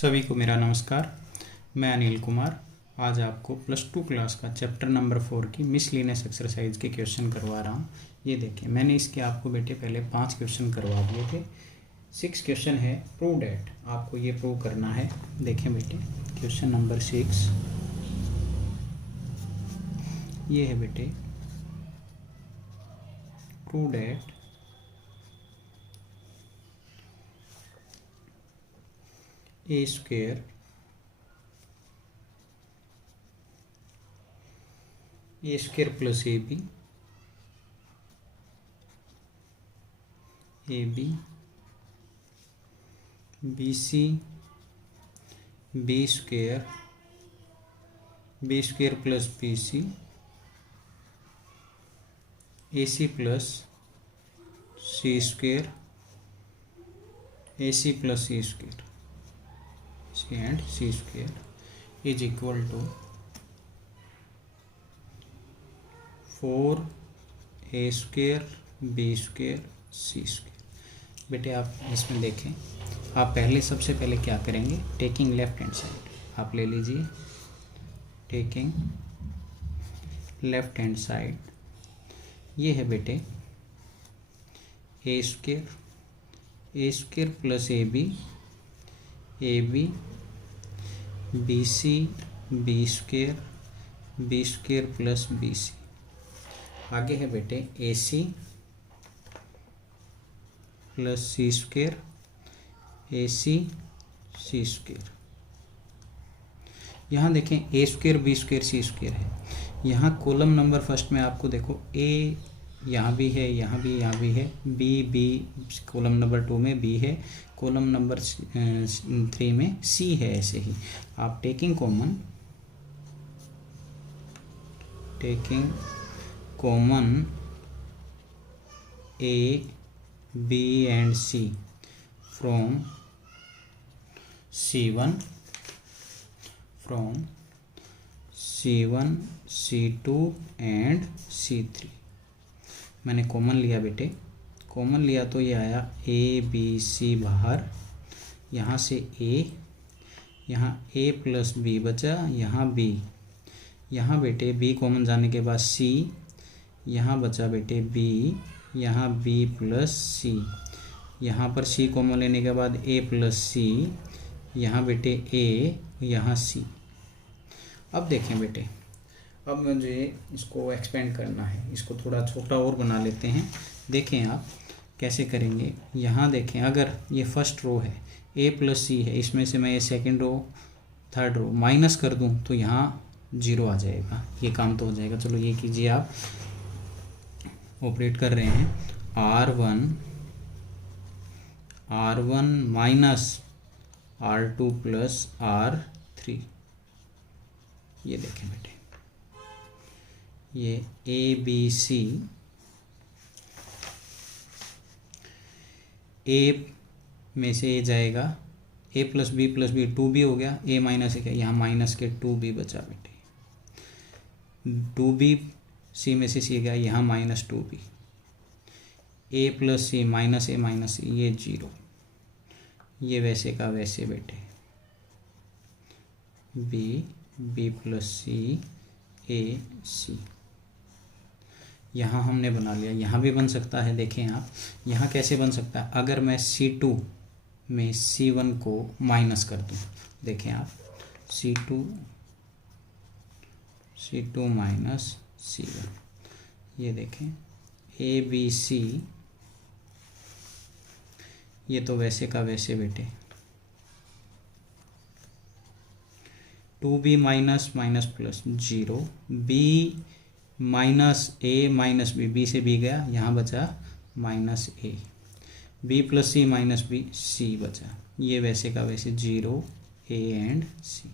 सभी को मेरा नमस्कार। मैं अनिल कुमार आज आपको +2 क्लास का चैप्टर नंबर 4 की मिसलिनियस एक्सरसाइज के क्वेश्चन करवा रहा हूँ। ये देखिए, मैंने इसके आपको बेटे पहले 5 क्वेश्चन करवा दिए थे। 6 क्वेश्चन है प्रूव डैट, आपको ये प्रूव करना है। देखें बेटे, क्वेश्चन नंबर 6 ये है बेटे, prove that A square plus A B B C B square plus B C A C plus C square A C plus C square C and C square is equal to 4a square B square C square. बेटे आप इसमें देखें, आप सबसे पहले क्या करेंगे, taking left hand side आप ले लीजिए। टेकिंग लेफ्ट हैंड साइड ये है बेटे A square plus A B B square plus B C. आगे है बेटे A C plus C square C square. यहाँ देखें A square B square C square है। यहाँ कॉलम नंबर फर्स्ट में आपको देखो ए यहाँ भी है, यहाँ भी है, बी कॉलम नंबर 2 में बी है, कॉलम नंबर 3 में सी है। ऐसे ही आप taking common A B and C from C1 C2 and C3। मैंने कॉमन लिया बेटे, कॉमन लिया तो ये आया ए बी सी बाहर, यहाँ से ए, यहाँ ए प्लस बी बचा, यहाँ बी, यहाँ बेटे बी कॉमन जाने के बाद सी, यहाँ बचा बेटे बी, यहाँ बी प्लस सी, यहाँ पर सी कॉमन लेने के बाद ए प्लस सी, यहाँ बेटे ए, यहाँ सी। अब देखें बेटे, अब मुझे इसको एक्सपेंड करना है, इसको थोड़ा छोटा और बना लेते हैं। देखें आप कैसे करेंगे। यहाँ देखें, अगर ये फर्स्ट रो है ए प्लस सी है, इसमें से मैं ये second row third row minus कर दूँ तो यहाँ 0 आ जाएगा, ये काम तो हो जाएगा। चलो ये कीजिए, आप ऑपरेट कर रहे हैं R1 minus R2 plus R3। ये देखें बेटे, ये ए बी सी, ए में से ए जाएगा, ए प्लस बी 2b हो गया, ए माइनस ए क्या, यहाँ माइनस के 2b बचा बेटे, 2b सी में से सी गया, यहाँ माइनस 2b, ए प्लस सी माइनस ए ये 0, ये वैसे का वैसे बेटे, बी प्लस सी ए सी। यहाँ हमने बना लिया, यहाँ भी बन सकता है। देखें आप, यहाँ कैसे बन सकता है, अगर मैं C2 में C1 को माइनस कर दूँ। देखें आप, C2 माइनस C1, ये देखें ए बी सी, ये तो वैसे का वैसे बेटे, 2b minus plus 0, b minus A minus B से बी गया, यहाँ बचा minus A, B plus C minus B C बचा, ये वैसे का वैसे 0 ए एंड सी।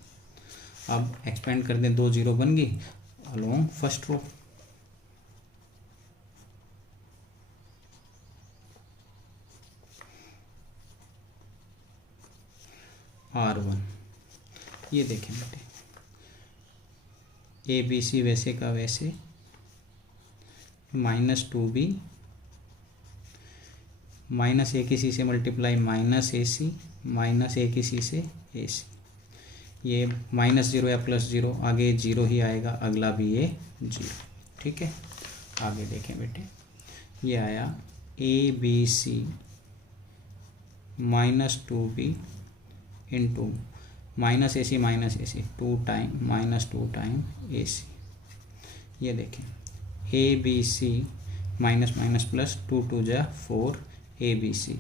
अब एक्सपेंड कर दें, 2 0 बन गई अलोंग फर्स्ट रो। R1 ये देखें बेटे, ए बी सी वैसे का वैसे, माइनस 2b माइनस ए की सी से मल्टीप्लाई माइनस ए सी माइनस ए किसी से ए सी, ये -0 या +0, आगे 0 ही आएगा, अगला भी ये 0। ठीक है, आगे देखें बेटे, ये आया ABC -2B into -AC 2 time -2 time AC। ये देखें ABC माइनस प्लस 2 2 जा 4 ABC,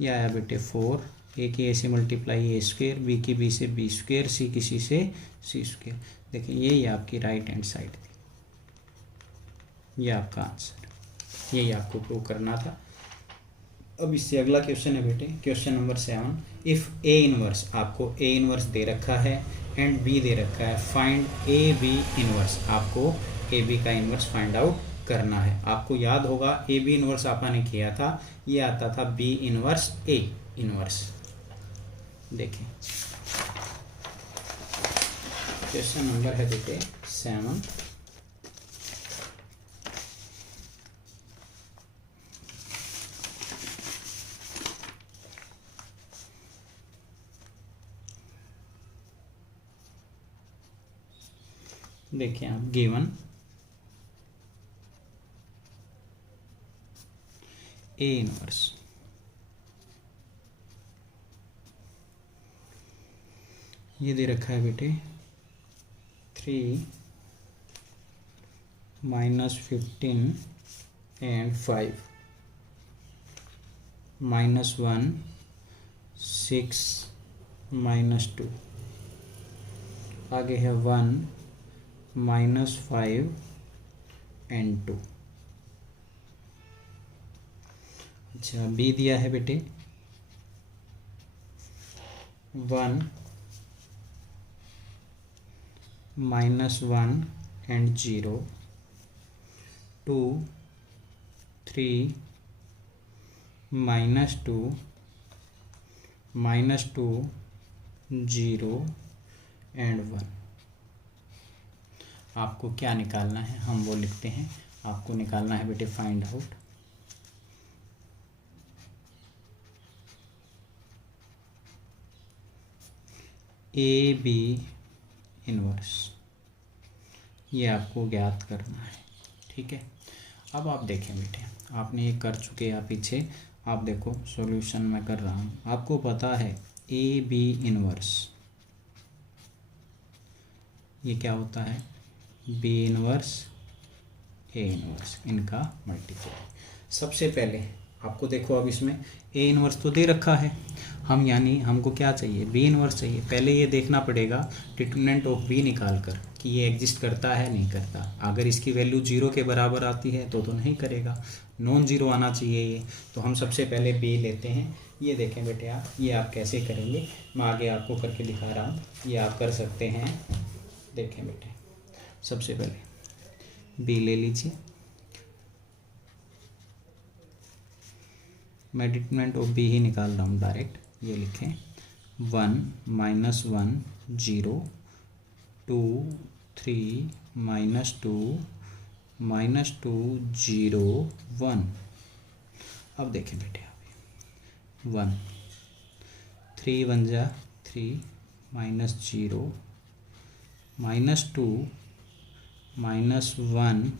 यह आया बेटे 4, ए की ए से मल्टीप्लाई ए स्क्वेयर, बी की बी से बी स्क्वेयर, सी किसी से सी स्क्वेयर। देखिए यही आपकी राइट हैंड साइड थी, ये आपका आंसर, यही आपको प्रूव करना था। अब इससे अगला क्वेश्चन है बेटे, question number 7। If A inverse, आपको ए इनवर्स दे रखा है एंड बी दे रखा है, फाइंड ए बी इनवर्स, आपको ए बी का इनवर्स फाइंड आउट करना है। आपको याद होगा ए बी इनवर्स आपने किया था, ये आता था बी इनवर्स ए इनवर्स। देखें क्वेश्चन नंबर है बेटे 7। देखिए आप, गिवन ए इनवर्स, ये दे रखा है बेटे 3 -15 एंड 5 -1 6 -2, आगे है 1 -5 एंड 2। अच्छा, बी दिया है बेटे 1 -1 एंड 0, 2 3 -2 -2 0 एंड 1। आपको क्या निकालना है, हम वो लिखते हैं। आपको निकालना है बेटे find out A B inverse, ये आपको ज्ञात करना है। ठीक है, अब आप देखें बेटे, आपने ये कर चुके हैं पीछे, आप देखो सॉल्यूशन मैं कर रहा हूँ। आपको पता है ए बी इनवर्स ये क्या होता है, बी इनवर्स ए इनवर्स, इनका मल्टीप्लाई। सबसे पहले आपको देखो, अब इसमें ए इनवर्स तो दे रखा है, हम यानी हमको क्या चाहिए, बी इनवर्स चाहिए। पहले ये देखना पड़ेगा डिटरमिनेंट ऑफ बी निकाल कर कि ये एग्जिस्ट करता है नहीं करता। अगर इसकी वैल्यू 0 के बराबर आती है तो नहीं करेगा, नॉन ज़ीरो आना चाहिए ये। तो हम सबसे पहले बी लेते हैं। ये देखें बेटे आप, ये आप कैसे करेंगे मैं आगे आपको करके दिखा रहा हूँ, ये आप कर सकते हैं। देखें बेटे, सबसे पहले बी ले लीजिए, मैं डिटरमिनेंट ऑफ बी ही निकाल रहा हूँ डायरेक्ट। ये लिखें 1 -1 0 2 3 -2 -2 0 1। अब देखें बेटे आप, 1 3 1 जा 3 -0 -2 -1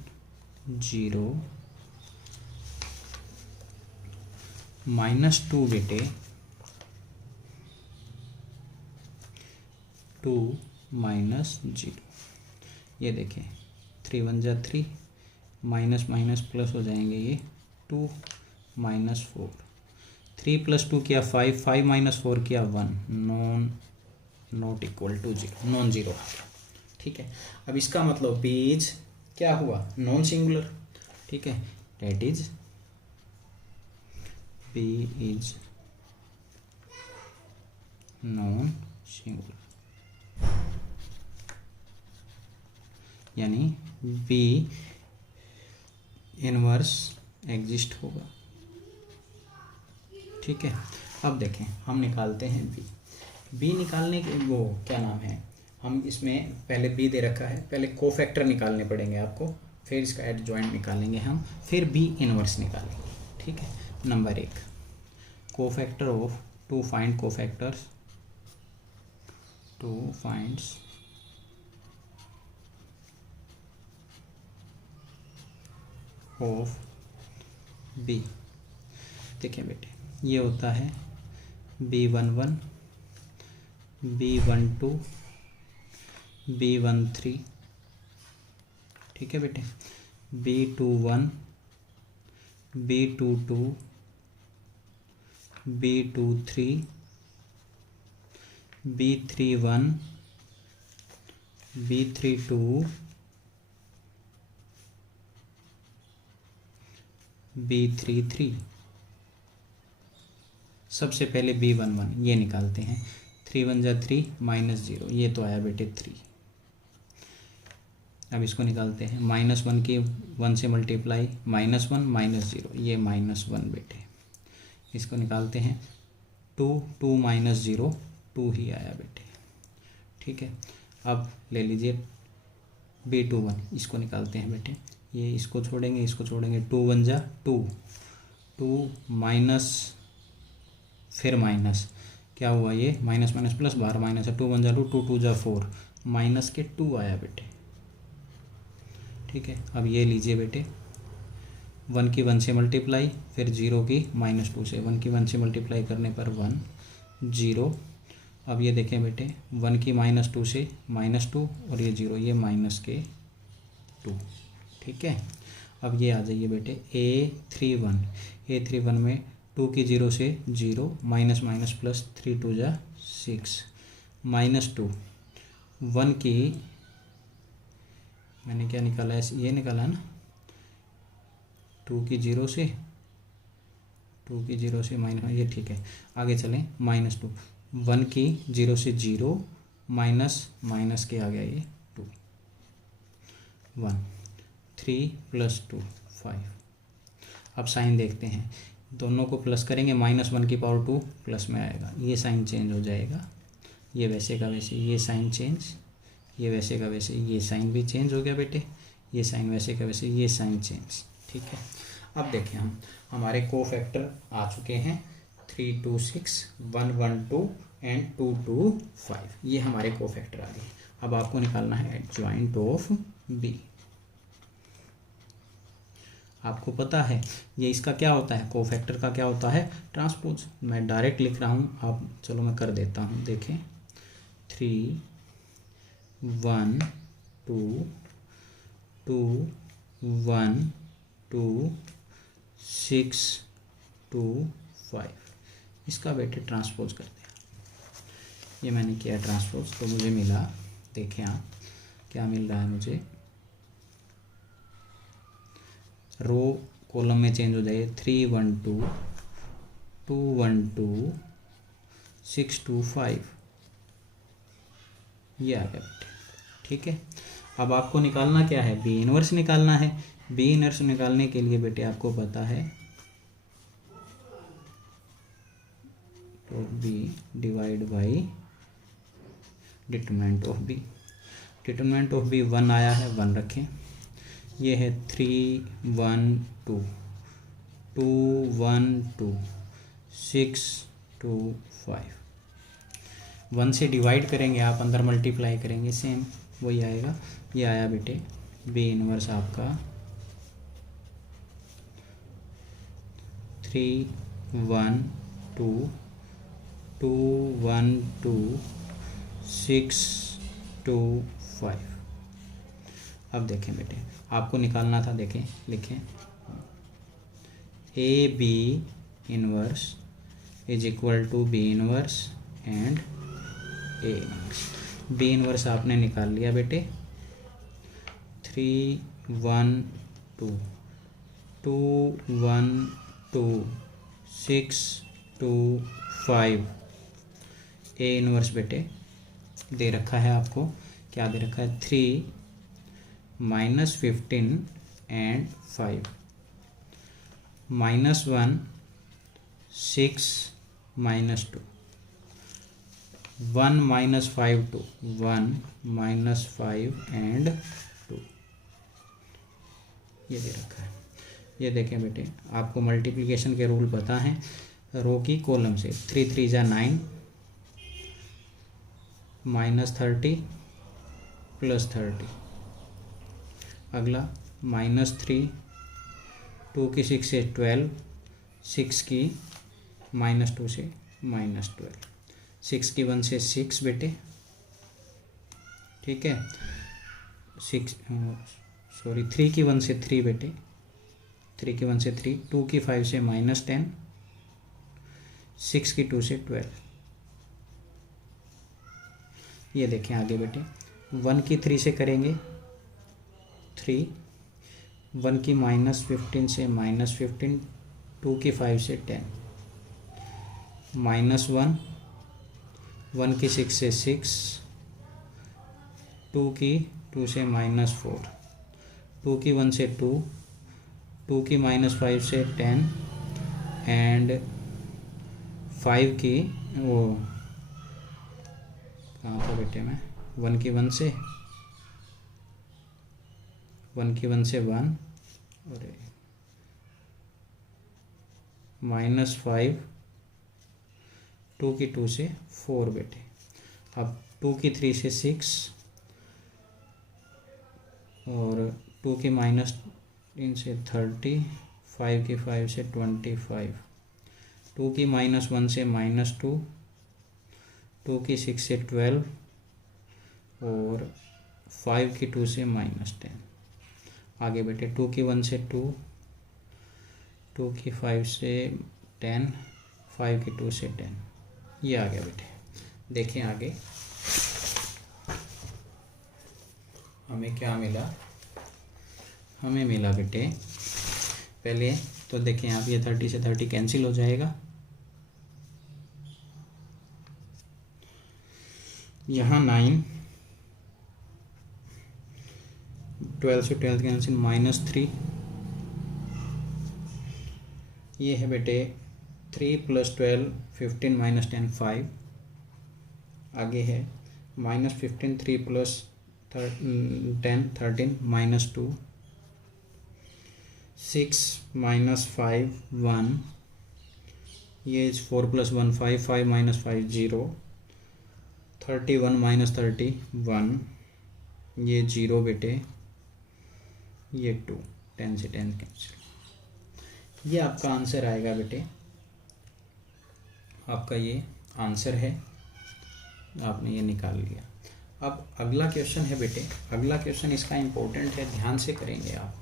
0 -2 बेटे 2 -0। ये देखें 3 1 जा 3, माइनस माइनस प्लस हो जाएंगे, ये 2 -4, 3 + 2 किया 5, 5 - 4 किया 1, not equal to 0, non zero आ गया। ठीक है, अब इसका मतलब बीज क्या हुआ, नॉन सिंगुलर। ठीक है, det is B is non singular, यानी B इनवर्स एग्जिस्ट होगा। ठीक है, अब देखें हम निकालते हैं B निकालने के वो क्या नाम है, हम इसमें पहले B दे रखा है, पहले कोफैक्टर निकालने पड़ेंगे आपको, फिर इसका एडजॉइंट निकालेंगे हम, फिर B इनवर्स निकालेंगे। ठीक है, number 1 cofactor of to find cofactors, to finds of B. देखिए बेटे, ये होता है B11, B12, B13, ठीक है बेटे, B21, B22, B23, B31, B32, B33। सबसे पहले B11 ये निकालते हैं। 3 1 जा 3 -0, ये तो आया बेटे 3। अब इसको निकालते हैं। -1 की 1 से मल्टीप्लाई, -1 -0, ये -1 बेटे। इसको निकालते हैं। 2 2 -0, 2 ही आया बेटे, ठीक है। अब ले लीजिए B21, इसको निकालते हैं बेटे। ये इसको छोड़ेंगे, इसको छोड़ेंगे, 2 1 जा 2, 2 माइनस, फिर माइनस, क्या हुआ ये माइनस माइनस प्लस, 12 माइनस है, 2 1 जा 2, 2 2 जा 4, माइनस के 2 आया बेटे, ठीक है। अब ये लीजिए बेटे, 1 की 1 से मल्टीप्लाई, फिर 0 की -2 से, 1 की 1 से मल्टीप्लाई करने पर 1 0। अब ये देखें बेटे, 1 की -2 से -2 और ये 0, ये माइनस के 2, ठीक है। अब ये आ जाइए बेटे A31 में 2 की 0 से 0, माइनस माइनस प्लस, 3 2 जा 6, -2, 1 की, मैंने क्या निकाला है, ये निकाला है ना, 2 की 0 से माइनस, ये ठीक है। आगे चलें, -2, 1 की 0 से 0, माइनस के आ गया ये 2, 1, 3 + 2 5। अब साइन देखते हैं, दोनों को प्लस करेंगे, -1 की पावर 2 प्लस में आएगा, ये साइन चेंज हो जाएगा, ये वैसे का वैसे, ये साइन चेंज, ये वैसे का वैसे, ये साइन भी चेंज हो गया बेटे, ये साइन वैसे का वैसे, ये साइन चेंज, ठीक है। अब देखें, हमारे कोफैक्टर आ चुके हैं 326, 112 एंड 225, ये हमारे कोफैक्टर आ गए। अब आपको निकालना है एडजॉइंट ऑफ बी। आपको पता है ये इसका क्या होता है, कोफैक्टर का क्या होता है, ट्रांसपोज। मैं डायरेक्ट लिख रहा हूँ, आप चलो मैं कर देता हूँ। देखें, 3 1 2 2 1 2 6 2 5, इसका बेटे ट्रांसपोज कर दिया। ये मैंने किया ट्रांसपोज, तो मुझे मिला, देखें आप क्या मिल रहा है मुझे, रो कॉलम में चेंज हो जाए, 3 1 2 2 1 2 6 2 5, ये आ गया बेटे, ठीक है। अब आपको निकालना क्या है, बी इनवर्स निकालना है। बी इनवर्स निकालने के लिए बेटे आपको पता है, तो B divide by determinant of B. Determinant of B 1 आया है, 1 रखें। ये है 3 1 2 2 1 2 6 2 5। 1 से डिवाइड करेंगे आप, अंदर मल्टीप्लाई करेंगे, सेम वही आएगा। ये आया बेटे बी इनवर्स आपका 3 1 2 2 1 2 6 2 5। अब देखें बेटे, आपको निकालना था, देखें लिखें, A B inverse is equal to B inverse and A inverse. B inverse आपने निकाल लिया बेटे, 3 1 2 2 1 2 6 2 5। ए इनवर्स बेटे दे रखा है आपको, क्या दे रखा है, 3 -15 एंड 5, -1 6 -2, 1 -5 2, 1 -5 एंड 2, ये दे रखा है। ये देखें बेटे, आपको मल्टीप्लिकेशन के रूल पता हैं, रो की कॉलम से। 3 3 जा 9 -30 +30। अगला -3, 2 की 6 से 12, 6 की -2 से -12, 6 की 1 से 6 बेटे, ठीक है। 3 की 1 से 3 बेटे, 3 की 1 से 3, 2 की 5 से -10, 6 की 2 से 12। ये देखें आगे बेटे, 1 की 3 से करेंगे 3, 1 की -15 से -15, 2 की 5 से 10, -1, 1 की 6 से 6, 2 की 2 से -4, 2 की 1 से 2, 2 की -5 से 10 एंड 5 की वो कहाँ पर बेटे मैं 1 की 1 से 1 की 1 से 1 और -5, 2 की 2 से 4 बेटे। अब 2 की 3 से 6 और 2 की -3 से 30, 5 की 5 से 25, 2 की -1 से -2, 2 की 6 से 12 और 5 की 2 से -10। आगे बेटे 2 की 1 से 2, 2 की 5 से 10, 5 की 2 से 10। ये आ गया बेटे। देखें आगे हमें क्या मिला, हमें मिला बेटे पहले तो देखें आप, ये 30 से 30 कैंसिल हो जाएगा, यहाँ 9, 12 से 12 कैंसिल, -3, ये है बेटे 3 + 12 15 - 10 5। आगे है -15, 3 + 10 13 -2, 6 -5 1, ये 4 + 1 5, 5 - 5 0, 31 - 31, ये 0 बेटे, ये 2, 10 से 10 कैंसिल। ये आपका आंसर आएगा बेटे, आपका ये आंसर है, आपने ये निकाल लिया। अब अगला क्वेश्चन है बेटे, अगला क्वेश्चन इसका इम्पोर्टेंट है, ध्यान से करेंगे आप,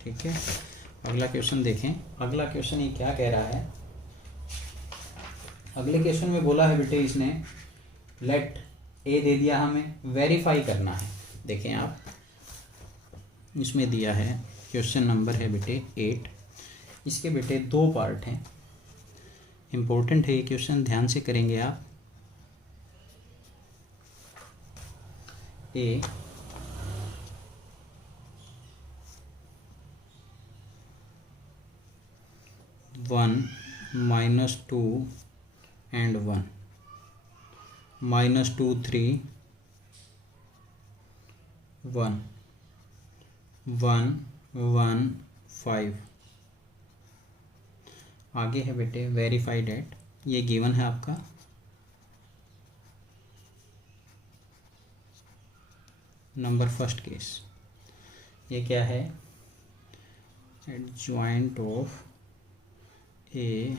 ठीक है। अगला क्वेश्चन देखें, अगला क्वेश्चन ये क्या कह रहा है। अगले क्वेश्चन में बोला है बेटे इसने लेट ए दे दिया, हमें वेरीफाई करना है। देखें आप, इसमें दिया है क्वेश्चन नंबर है बेटे 8, इसके बेटे 2 पार्ट हैं, इम्पोर्टेंट है ये क्वेश्चन, ध्यान से करेंगे आप। ए वन -2 and 1, -2 3 1 1 1 5। आगे है बेटे वेरीफाइड एट, ये गिवन है आपका, नंबर फर्स्ट केस। ये क्या है, एडजॉइंट ऑफ ए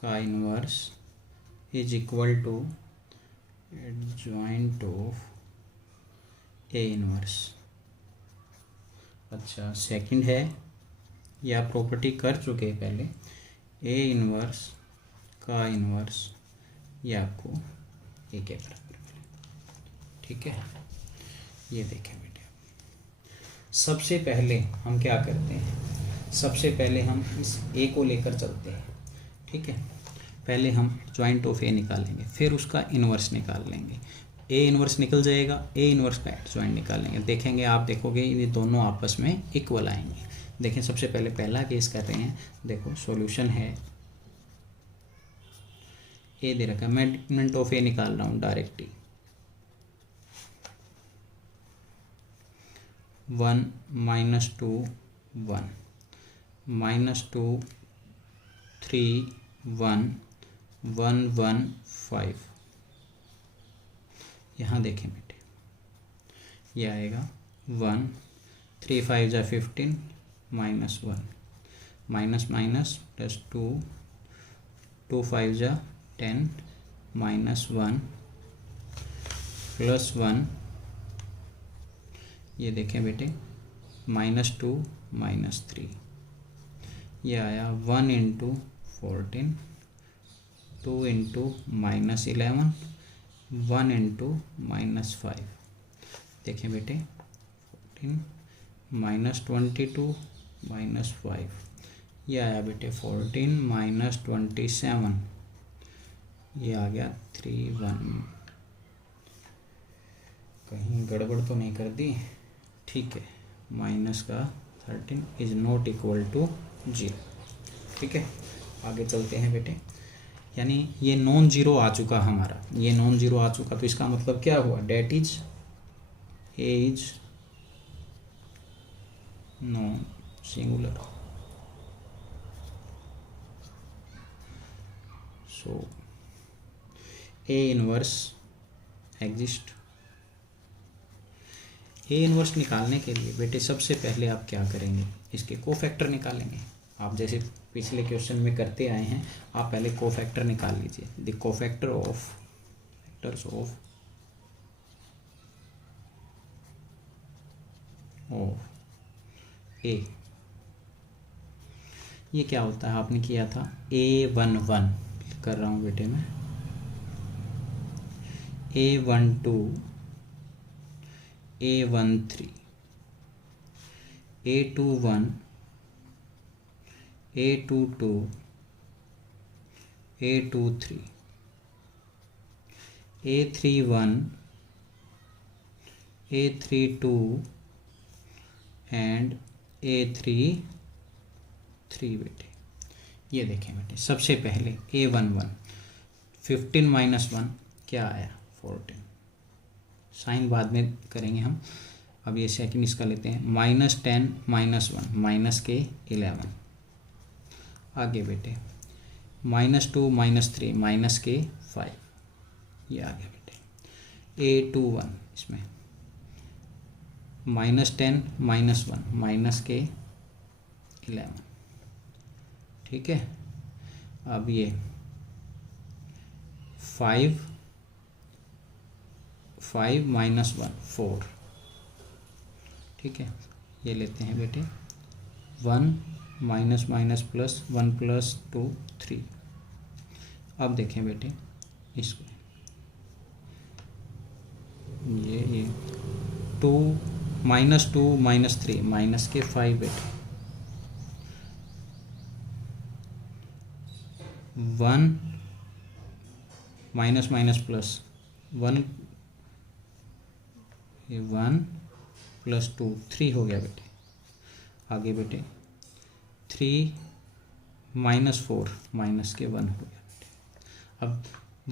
का inverse is equal to adjoint of A inverse. अच्छा, सेकंड है, ये आप प्रॉपर्टी कर चुके हैं पहले, ए इनवर्स का इनवर्स, ये आपको ए के बराबर, ठीक है। ये देखें बेटे, सबसे पहले हम क्या करते हैं, सबसे पहले हम इस ए को लेकर चलते हैं, ठीक है। पहले हम जॉइंट ऑफ ए निकालेंगे, फिर उसका इन्वर्स निकाल लेंगे, ए इन्वर्स निकल जाएगा, ए इन्वर्स का एडजॉइंट निकालेंगे, देखेंगे आप, देखोगे ये दोनों आपस में इक्वल आएंगे। देखें सबसे पहले पहला केस कर रहे हैं, देखो सॉल्यूशन है, ए दे रखा है, मैं डिटरमिनेंट ऑफ ए निकाल रहा हूँ डायरेक्ट ही, 1 - 2 1, -2 3 1 1 1 5। यहाँ देखें बेटे, ये आएगा 1 3 5 जा 15 -1 माइनस माइनस प्लस 2 2 5 जा 10 -1 +1। ये देखें बेटे -2 -3। ये आया 1 × 14 2 × -11 1 × -5। देखें बेटे 14 -22 -5। ये आया बेटे 14 -27। ये आ गया 3 1। कहीं गड़बड़ तो नहीं कर दी? ठीक है, माइनस का 13 इज नॉट इक्वल टू 0। ठीक है, आगे चलते हैं बेटे। यानी ये नॉन जीरो आ चुका हमारा, ये नॉन जीरो आ चुका, तो इसका मतलब क्या हुआ? Det is A is non singular. So A inverse exist. A inverse निकालने के लिए बेटे सबसे पहले आप क्या करेंगे? इसके कोफैक्टर निकालेंगे। आप जैसे पिछले क्वेश्चन में करते आए हैं, आप पहले कोफैक्टर निकाल लीजिए। The cofactor of factors of A. ये क्या होता है? आपने किया था A11 कर रहा हूँ बेटे मैं, A12 A13 A21 A22 A23 A31 A32 and A33 बेटे। ये देखें बेटे, सबसे पहले A11 15 - 1 क्या आया? 14। साइन बाद में करेंगे हम, अब ये सेकंड इसका लेते हैं। -10 -1 माइनस के 11। आगे बेटे -2 -3 माइनस के 5। ये आ गया बेटे A21। इसमें -10 -1 माइनस के 11। ठीक है, अब ये 5 -1 4। ठीक है, ये लेते हैं बेटे 1 माइनस प्लस 1 + 2 3। अब देखें बेटे इसको, ये 2 -2 -3 माइनस के 5 बेटे 1 माइनस प्लस 1 1 + 2 3 हो गया बेटे। आगे बेटे 3 -4 माइनस के 1 हो गया बेटे। अब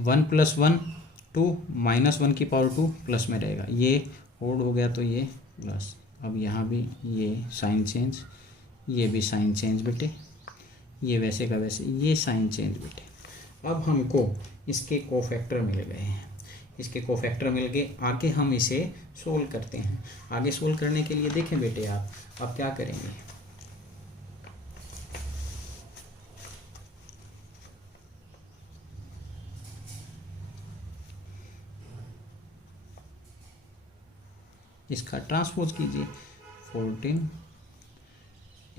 1 + 1 2 -1 की पावर 2 प्लस में रहेगा, ये ओड हो गया तो ये प्लस। अब यहाँ भी ये साइन चेंज, ये भी साइन चेंज बेटे, ये वैसे का वैसे, ये साइन चेंज बेटे। अब हमको इसके कोफैक्टर मिल गए हैं, इसके कोफैक्टर मिल गए। आगे हम इसे सोल्व करते हैं। आगे सोल्व करने के लिए देखें बेटे आप अब क्या करेंगे? इसका ट्रांसपोज कीजिए। 14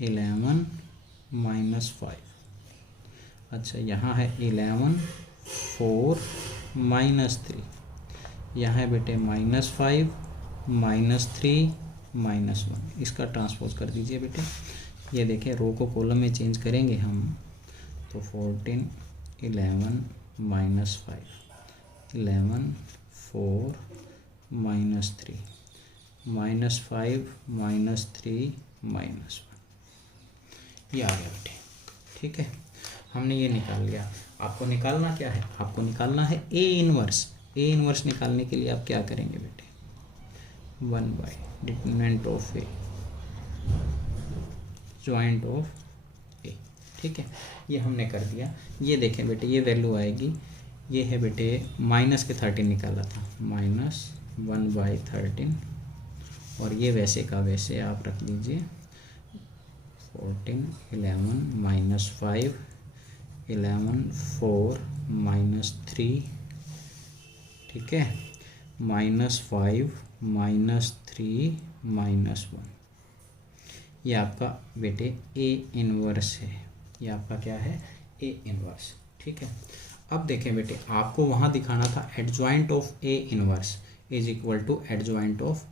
11 -5। अच्छा, यहाँ है 11 4 -3। यहाँ है बेटे -5 -3 -1। इसका ट्रांसपोज कर दीजिए बेटे। ये देखें, रो को कॉलम में चेंज करेंगे हम तो 14 11 -5 11 4 -3 -5 -3 -1। ये आ गया बेटे। ठीक है, हमने ये निकाल लिया। आपको निकालना क्या है? आपको निकालना है ए इनवर्स। ए इनवर्स निकालने के लिए आप क्या करेंगे बेटे? 1/डिटरमिनेंट ऑफ ए जॉइंट ऑफ ठीक है, ये हमने कर दिया। ये देखें बेटे, ये वैल्यू आएगी, ये है बेटे माइनस के 13 निकाला था, -1/13, और ये वैसे का वैसे आप रख लीजिए 14, 11, -5, 11, 4, -3, ठीक है, -5, -3, -1। ये आपका बेटे ए इनवर्स है, ये आपका क्या है, ए इनवर्स। ठीक है, अब देखें बेटे, आपको वहाँ दिखाना था adjoint of A inverse is equal to adjoint of,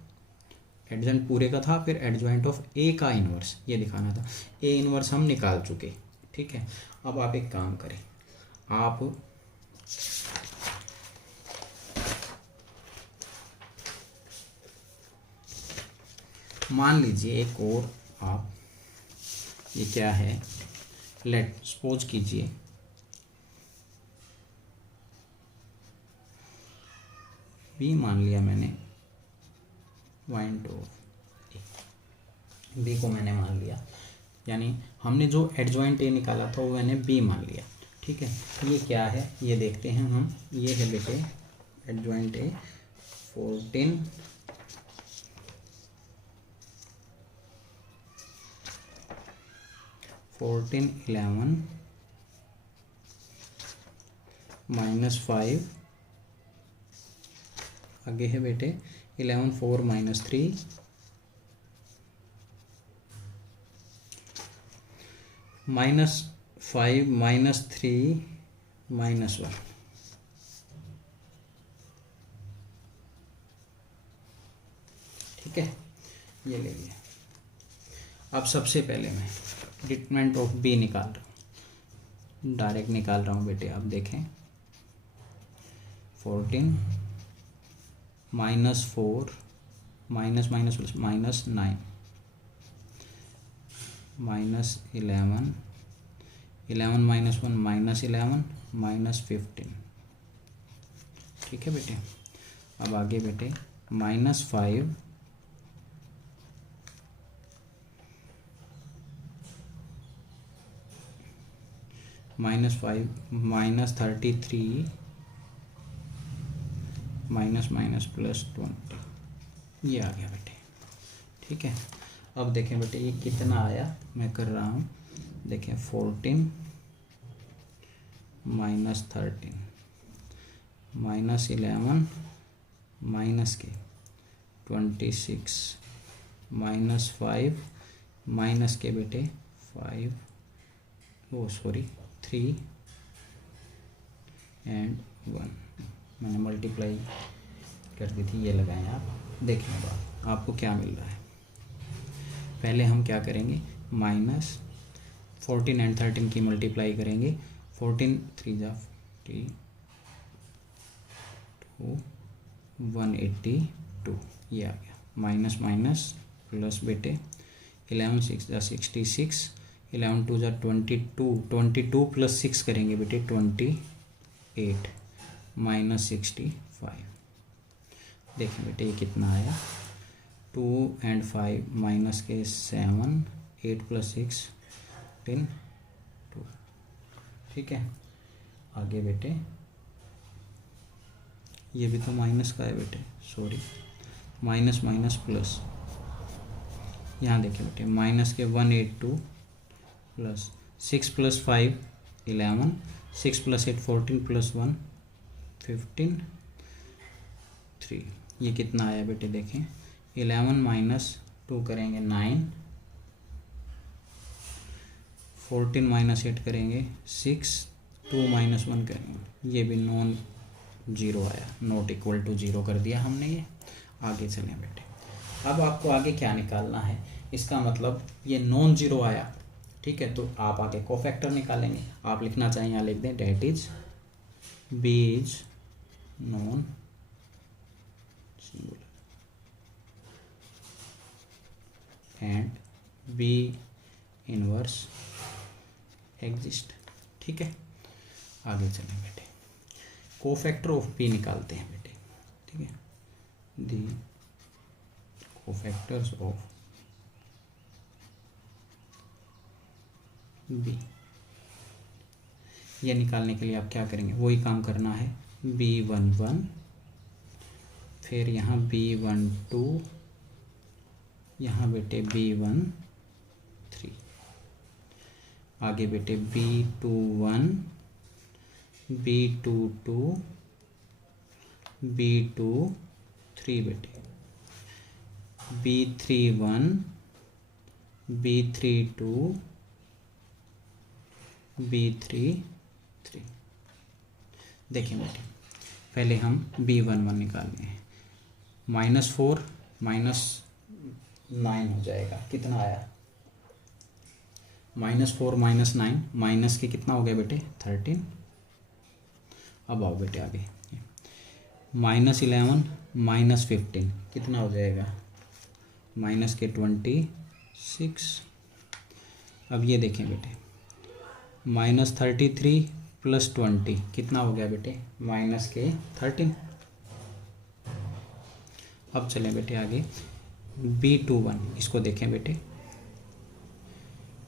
adjoint पूरे का था, फिर एडजॉइंट ऑफ ए का इनवर्स ये दिखाना था। ए इनवर्स हम निकाल चुके। ठीक है, अब आप एक काम करें, आप मान लीजिए एक और, आप ये क्या है, लेट सपोज कीजिए बी मान लिया मैंने, पॉइंट ऑफ ए, बी को मैंने मान लिया, यानी हमने जो एडजॉइंट ए निकाला था वो मैंने बी मान लिया। ठीक है, ये क्या है ये देखते हैं हम, ये है बेटे एडजॉइंट ए 14, -11, -5, आगे है बेटे 11, 4, -3, -5, -3, -1। ठीक है, ये ले लिया। अब सबसे पहले मैं डिटरमिनेंट ऑफ बी निकाल रहा हूँ, डायरेक्ट निकाल रहा हूँ बेटे। अब देखें 14, -4, माइनस माइनस प्लस -9, -11, 11 -1 -11, -15। ठीक है बेटे, अब आगे बेटे -5, -5, -33, +20, ये आ गया बेटे। ठीक है, अब देखें बेटे ये कितना आया, मैं कर रहा हूँ, देखें 14, -13, -11, -26, -5, के बेटे 5, ओ सॉरी 3 एंड 1, मैंने मल्टीप्लाई कर दी थी, ये लगाएं आप। देखें अब आपको क्या मिल रहा है। पहले हम क्या करेंगे, -14 एंड 13 की मल्टीप्लाई करेंगे, 14 3 जा 40, 182, ये आ गया, माइनस माइनस प्लस बेटे 11 6 जा 66, 11 2 जा 22, 22 + 6 करेंगे बेटे 28, -65। देखें बेटे ये कितना आया, 2 एंड 5 माइनस के 7, 8 + 6 10 2। ठीक है, आगे बेटे ये भी तो माइनस का है बेटे, सॉरी माइनस माइनस प्लस, यहाँ देखिए बेटे माइनस के 182 प्लस 6 + 5 11, 6 + 8 14 + 1 15 3। ये कितना आया बेटे, देखें 11 - 2 करेंगे 9, 14 - 8 करेंगे 6, 2 - 1 करेंगे, ये भी नॉन जीरो आया, नॉट इक्वल टू जीरो कर दिया हमने ये। आगे चलें बेटे, अब आपको आगे क्या निकालना है, इसका मतलब ये नॉन जीरो आया। ठीक है, तो आप आगे कोफैक्टर निकालेंगे। आप लिखना चाहिए यहाँ लिख दें, det is B is non singular and B inverse exist. ठीक है, आगे चलें बेटे, कोफैक्टर ऑफ बी निकालते हैं बेटे। ठीक है, दी कोफैक्टर्स ऑफ बी। ये निकालने के लिए आप क्या करेंगे, वही काम करना है, B11, फिर यहाँ B12, यहाँ बेटे B13, आगे बेटे B21, B22, B23 बेटे, B31, B32, B33। देखिए बेटे, पहले हम B11 निकालने हैं। -4 -9 हो जाएगा, कितना आया, -4 -9 माइनस के कितना हो गया बेटे 13। अब आओ बेटे आगे, -11 -15 कितना हो जाएगा, -26। अब ये देखें बेटे, -33 + 20 कितना हो गया बेटे, -13। अब चलें बेटे आगे, B21 इसको देखें बेटे,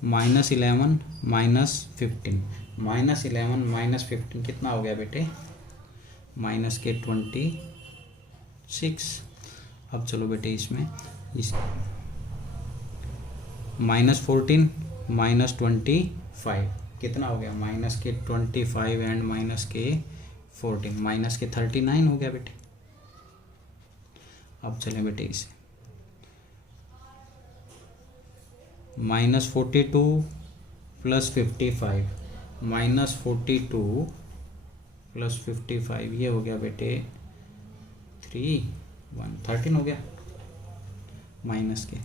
-11 -15, -11 -15 कितना हो गया बेटे, -26। अब चलो बेटे इसमें इस -14 -25 कितना हो गया, -25 एंड -14 -39 हो गया बेटे। अब चलें बेटे इसे, -42 + 55, -42 + 55 ये हो गया बेटे 13 हो गया, माइनस के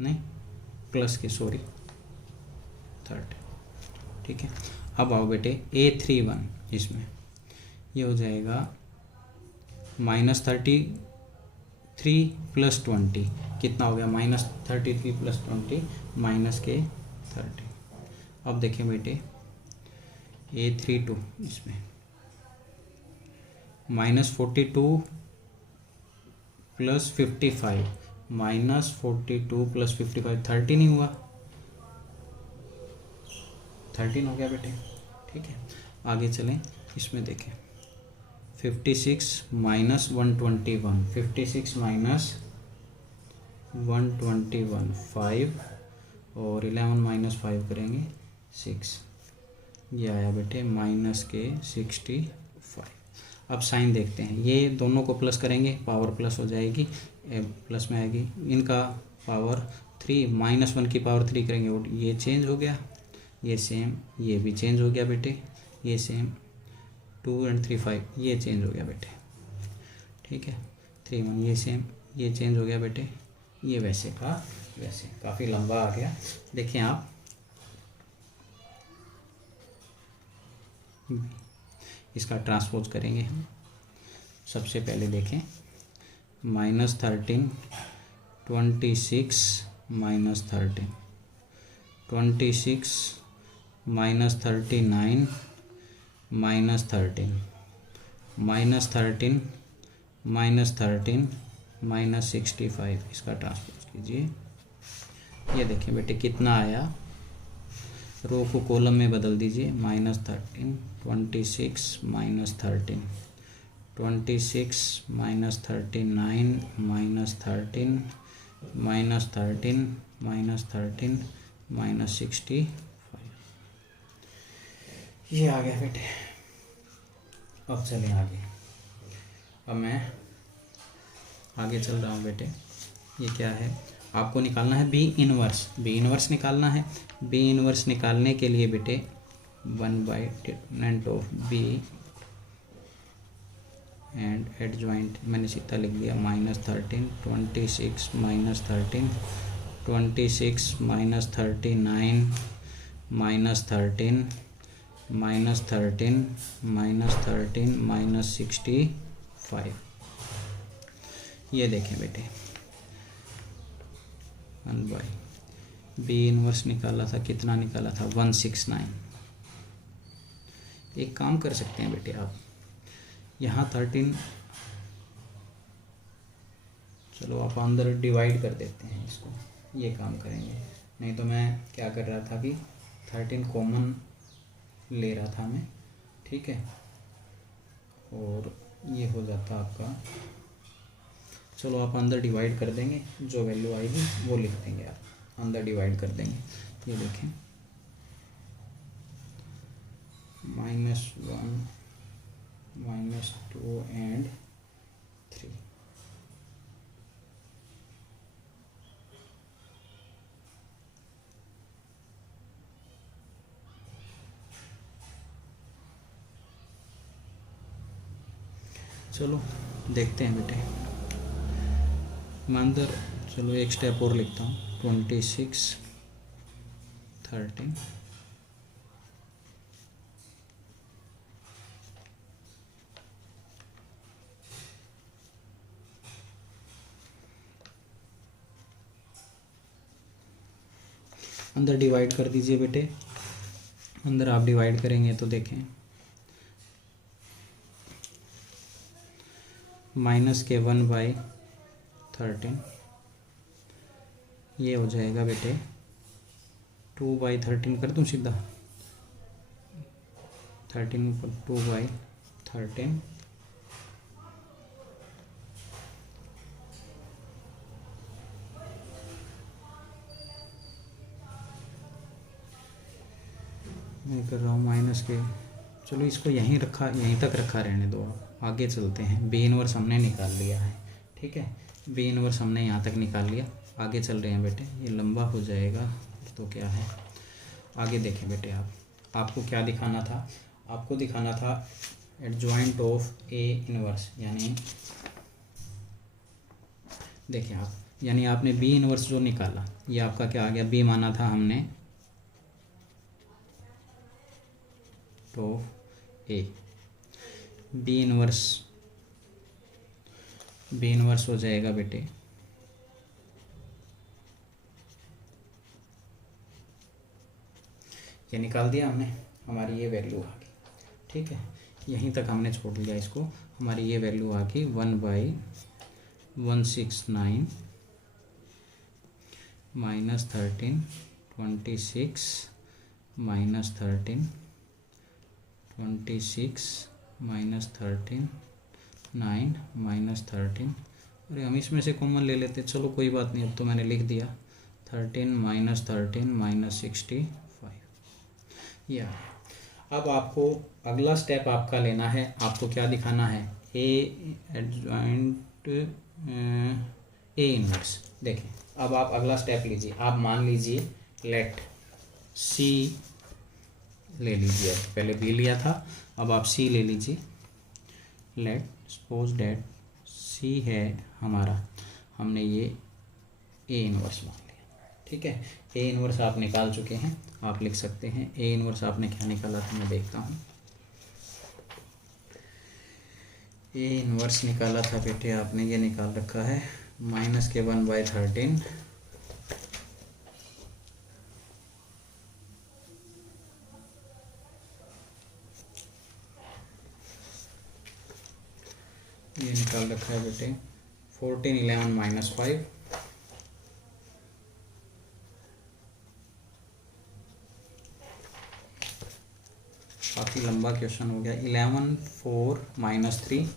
नहीं प्लस के, सॉरी 13, ठीक है। अब आओ बेटे A31, इसमें ये हो जाएगा -33 + 20 कितना हो गया, -33 + 20 -30। अब देखें बेटे A32 इसमें -42 + 55, -42 + 55 13 ही हुआ, 13 हो गया बेटे, ठीक है। आगे चलें, इसमें देखें 56 - 121, 56 - 121 5, और 11 - 5 करेंगे 6, ये आया बेटे -65। अब साइन देखते हैं, ये दोनों को प्लस करेंगे, पावर प्लस हो जाएगी, प्लस में आएगी, इनका पावर 3, -1 की पावर 3 करेंगे, और ये चेंज हो गया, ये सेम, ये भी चेंज हो गया बेटे, ये सेम 2 और 3 5 ये चेंज हो गया बेटे, ठीक है। 3 1 ये सेम, ये चेंज हो गया बेटे, ये वैसे का वैसे, काफ़ी लंबा आ गया। देखें आप, इसका ट्रांसपोज करेंगे हम। सबसे पहले देखें, -13 26 -13, 26 -39 -13, -13 -13 -65, इसका ट्रांसपोज कीजिए। ये देखें बेटे कितना आया, रो को कॉलम में बदल दीजिए, -13 26 -13 26 -39 -13 -13 -13 -65, ये आ गया बेटे। अब चलें आगे, अब मैं आगे चल रहा हूँ बेटे। ये क्या है, आपको निकालना है B इनवर्स निकालना है। B इनवर्स निकालने के लिए बेटे 1/determinant of B and adjoint मैंने सीधा लिख दिया, -13 26 -13 26 -39 -13 -13 -13 -65। ये देखें बेटे, 1/B इनवर्स निकाला था, कितना निकाला था, 169। एक काम कर सकते हैं बेटे आप, यहाँ 13, चलो आप अंदर डिवाइड कर देते हैं इसको, ये काम करेंगे। नहीं तो मैं क्या कर रहा था कि 13 कॉमन ले रहा था मैं, ठीक है। और ये हो जाता आपका, चलो आप अंदर डिवाइड कर देंगे, जो वैल्यू आएगी वो लिख देंगे, आप अंदर डिवाइड कर देंगे। ये देखें -1 -2 एंड 3। चलो देखते हैं बेटे, मैं अंदर चलो एक स्टेप और लिखता हूँ, 26 13 अंदर डिवाइड कर दीजिए बेटे। अंदर आप डिवाइड करेंगे तो देखें -1/13 ये हो जाएगा बेटे 2/13 कर दूँ सीधा, 13 ऊपर 2/13 मैं कर रहा हूँ माइनस के, चलो इसको यहीं तक रखा रहने दो, आप आगे चलते हैं। बी इनवर्स हमने निकाल लिया है, ठीक है, बी इनवर्स हमने यहाँ तक निकाल लिया, आगे चल रहे हैं बेटे। ये लंबा हो जाएगा तो क्या है, आगे देखें बेटे। आपको क्या दिखाना था, आपको दिखाना था एडजॉइंट ऑफ ए इनवर्स, यानी देखें आप, यानी आपने बी इनवर्स जो निकाला, ये आपका क्या आ गया, बी माना था हमने तो ए, बी इनवर्स हो जाएगा बेटे ये निकाल दिया हमने, हमारी ये वैल्यू आ गई, ठीक है। यहीं तक हमने छोड़ लिया इसको, हमारी ये वैल्यू आ गई 1/169 -13 26 -13 26 -13 9 -13। अरे हम इसमें से कॉमन ले लेते, चलो कोई बात नहीं, अब तो मैंने लिख दिया 13 -13 -65 या। अब आपको अगला स्टेप आपका लेना है, आपको क्या दिखाना है, ए एडजॉइंट ए इनवर्स। देखें अब आप अगला स्टेप लीजिए, आप मान लीजिए लेट सी ले लीजिए, पहले बी लिया था, अब आप सी ले लीजिए। लेट सपोज डेट सी है हमारा, हमने ये ए इनवर्स मान लिया, ठीक है। ए इनवर्स आप निकाल चुके हैं, आप लिख सकते हैं ए इनवर्स आपने क्या निकाला था, मैं देखता हूँ। ए इनवर्स निकाला था बेटे आपने, ये निकाल रखा है -1/13 ये निकाल रखा है बेटे 14 11 -5 काफ़ी लंबा क्वेश्चन हो गया। 11 4 -3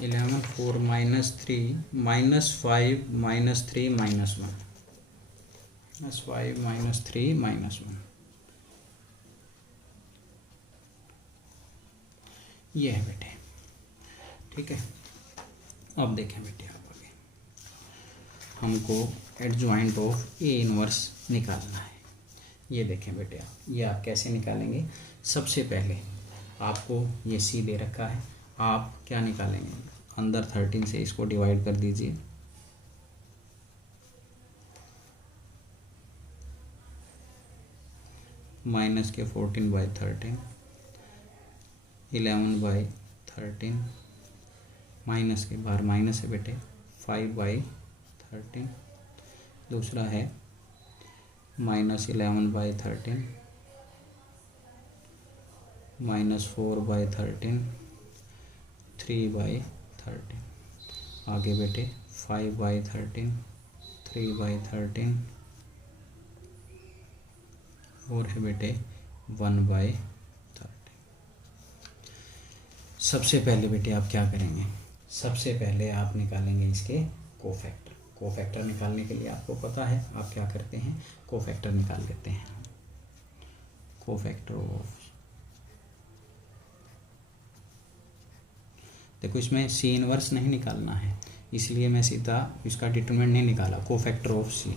11 4 -3 -5 -3 -1 -5 -3 -1 ये है बेटे, ठीक है। अब देखें बेटे आप आगे, हमको एडजॉइंट ऑफ ए इनवर्स निकालना है। ये देखें बेटे आप, ये आप कैसे निकालेंगे, सबसे पहले आपको ये सी दे रखा है, आप क्या निकालेंगे, अंदर 13 से इसको डिवाइड कर दीजिए, माइनस के 14/13 11/13 माइनस के बाहर माइनस है बेटे 5/13, दूसरा है -11/13 -4/13, 3/13। आगे बेटे 5/13, 3/13 और है बेटे 1/13। सबसे पहले बेटे आप क्या करेंगे, सबसे पहले आप निकालेंगे इसके कोफैक्टर। कोफैक्टर निकालने के लिए आपको पता है आप क्या करते हैं, कोफैक्टर निकाल लेते हैं। कोफैक्टर ऑफ, देखो इसमें सी इनवर्स नहीं निकालना है, इसलिए मैं सीधा इसका डिटरमिनेंट नहीं निकाला। कोफैक्टर ऑफ सी,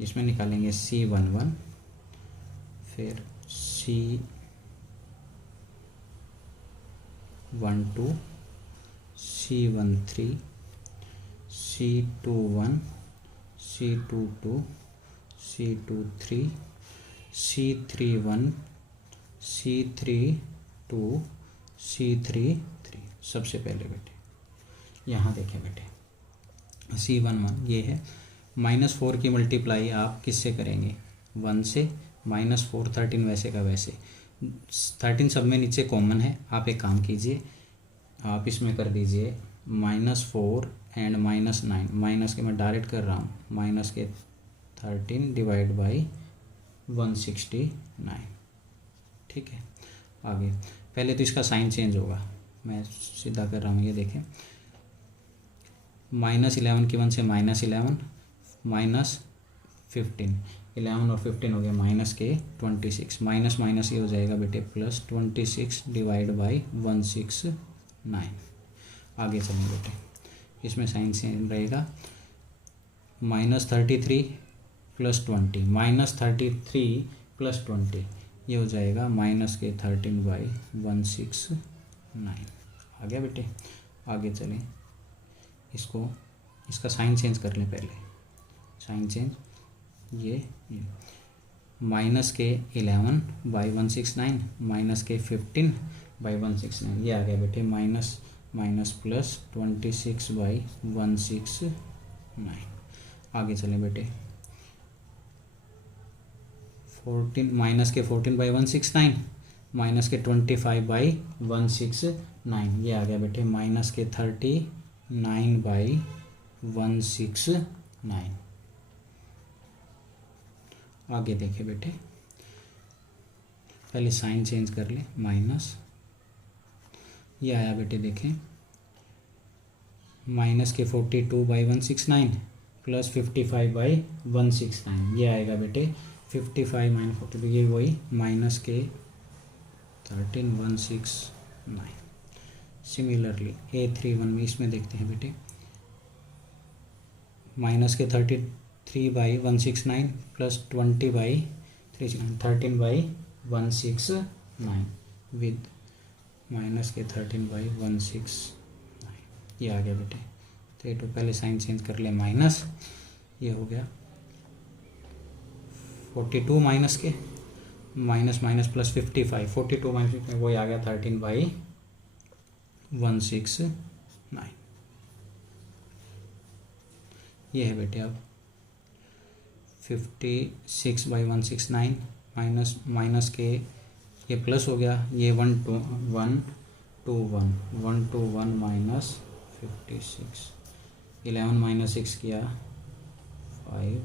इसमें निकालेंगे C11, फिर C12, C13, C21, C22, C23, C31, C32, C33। सबसे पहले बेटे यहाँ देखें बेटे C11 ये है, -4 की मल्टीप्लाई आप किससे करेंगे, 1 से, -4 13 वैसे का वैसे, 13 सब में नीचे कॉमन है। आप एक काम कीजिए, आप इसमें कर दीजिए -4 एंड -9, माइनस के मैं डायरेक्ट कर रहा हूँ, माइनस के 13 डिवाइड बाई 169। ठीक है, आगे पहले तो इसका साइन चेंज होगा, मैं सीधा कर रहा हूँ, ये देखें -11 की 1 से -11, -15, 11 और 15 हो गया माइनस के 26, माइनस माइनस ये हो जाएगा बेटे +26 डिवाइड बाई 169। आगे चलें बेटे, इसमें साइन सेम रहेगा, -33 + 20, -33 + 20 ये हो जाएगा माइनस के 13/169। आ गया बेटे, आगे चलें, इसको इसका साइन चेंज कर लें पहले, साइन चेंज ये माइनस के 11/169 माइनस के 15/169 ये आ गया बेटे माइनस प्लस 26/169। आगे चलें बेटे 14/169 माइनस के 25/169 ये आ गया बेटे माइनस के 39/169। आगे देखें बेटे, पहले साइन चेंज कर लें, माइनस ये आया बेटे देखें माइनस के 42/169 प्लस 55/169 ये आएगा बेटे 55 - 42 ये वही माइनस के 13/169। सिमिलरली A31 में इसमें देखते हैं बेटे माइनस के 33/169 प्लस 20/369 13/169 विद माइनस के 13/169 ये आ गया बेटे। तो ये तो पहले साइन चेंज कर ले, माइनस ये हो गया 42 माइनस के माइनस प्लस 55 42 - 55 वही आ गया 13/169 ये है बेटे। अब 56/169 माइनस के ये प्लस हो गया, ये 121 माइनस 56 11 - 6 किया 5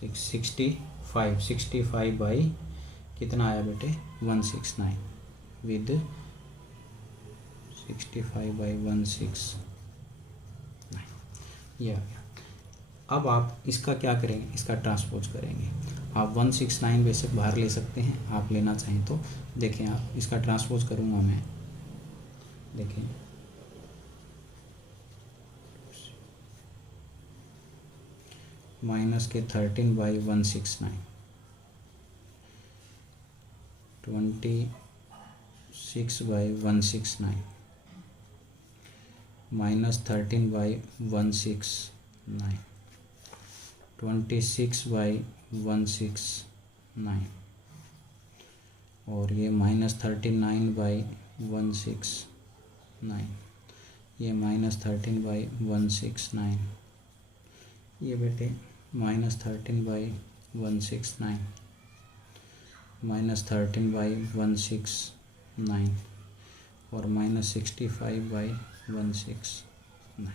6 65 बाई कितना आया बेटे 169 विद 65/169 ये आ गया। अब आप इसका क्या करेंगे, इसका ट्रांसपोज करेंगे। आप 169 बेशक बाहर ले सकते हैं, आप लेना चाहें तो। देखें आप इसका ट्रांसपोज करूँगा मैं, देखें माइनस के 13/169 26/169 माइनस 13/169 26/169 और ये माइनस 39/169 ये माइनस 13/169 ये बेटे माइनस 13/169 -13/169 और -65/169,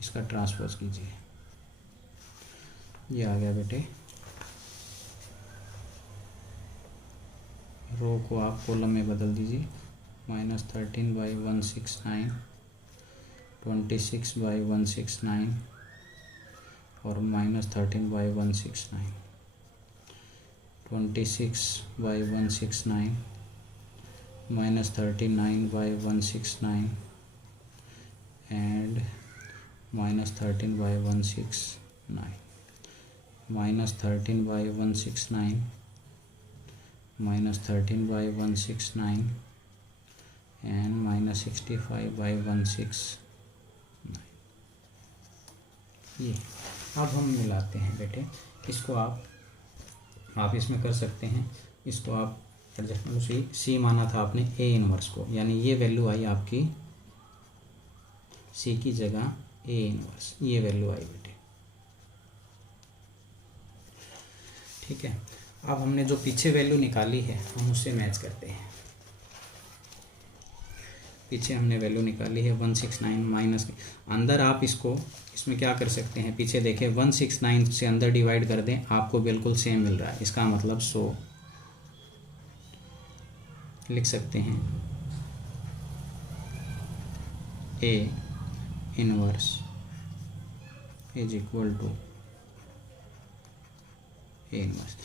इसका ट्रांसपोज कीजिए। ये आ गया बेटे। रो को आप कॉलम में बदल दीजिए। -13/169, 26/169 और -13/169, 26/169, -39/169 and -13/169, -13/169, -13/169 and -65/169। ये अब हम मिलाते हैं बेटे। इसको आप इसमें कर सकते हैं। इसको आप एडजस्टमेंट सी माना था आपने ए इनवर्स को, यानी ये वैल्यू आई आपकी सी की जगह ए इनवर्स, ये वैल्यू आई बेटे। ठीक है, अब हमने जो पीछे वैल्यू निकाली है हम उससे मैच करते हैं। पीछे हमने वैल्यू निकाली है 169 माइनस, अंदर आप इसमें क्या कर सकते हैं, पीछे देखें 169 से अंदर डिवाइड कर दें, आपको बिल्कुल सेम मिल रहा है। इसका मतलब 100 लिख सकते हैं A inverse is equal to A inverse.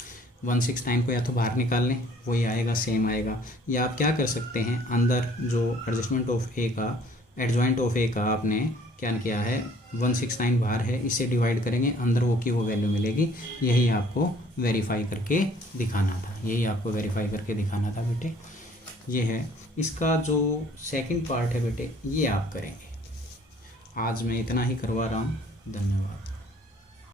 169 को या तो बाहर निकाल लें, वही आएगा, सेम आएगा, या आप क्या कर सकते हैं, अंदर जो एडजस्टमेंट ऑफ ए का, एडजॉइंट ऑफ ए का आपने क्या किया है, 169 बाहर है, इसे डिवाइड करेंगे, अंदर वो की वो वैल्यू मिलेगी। यही आपको वेरीफाई करके दिखाना था, बेटे। ये है इसका जो सेकंड पार्ट है बेटे, ये आप करेंगे। आज मैं इतना ही करवा रहा हूँ। धन्यवाद।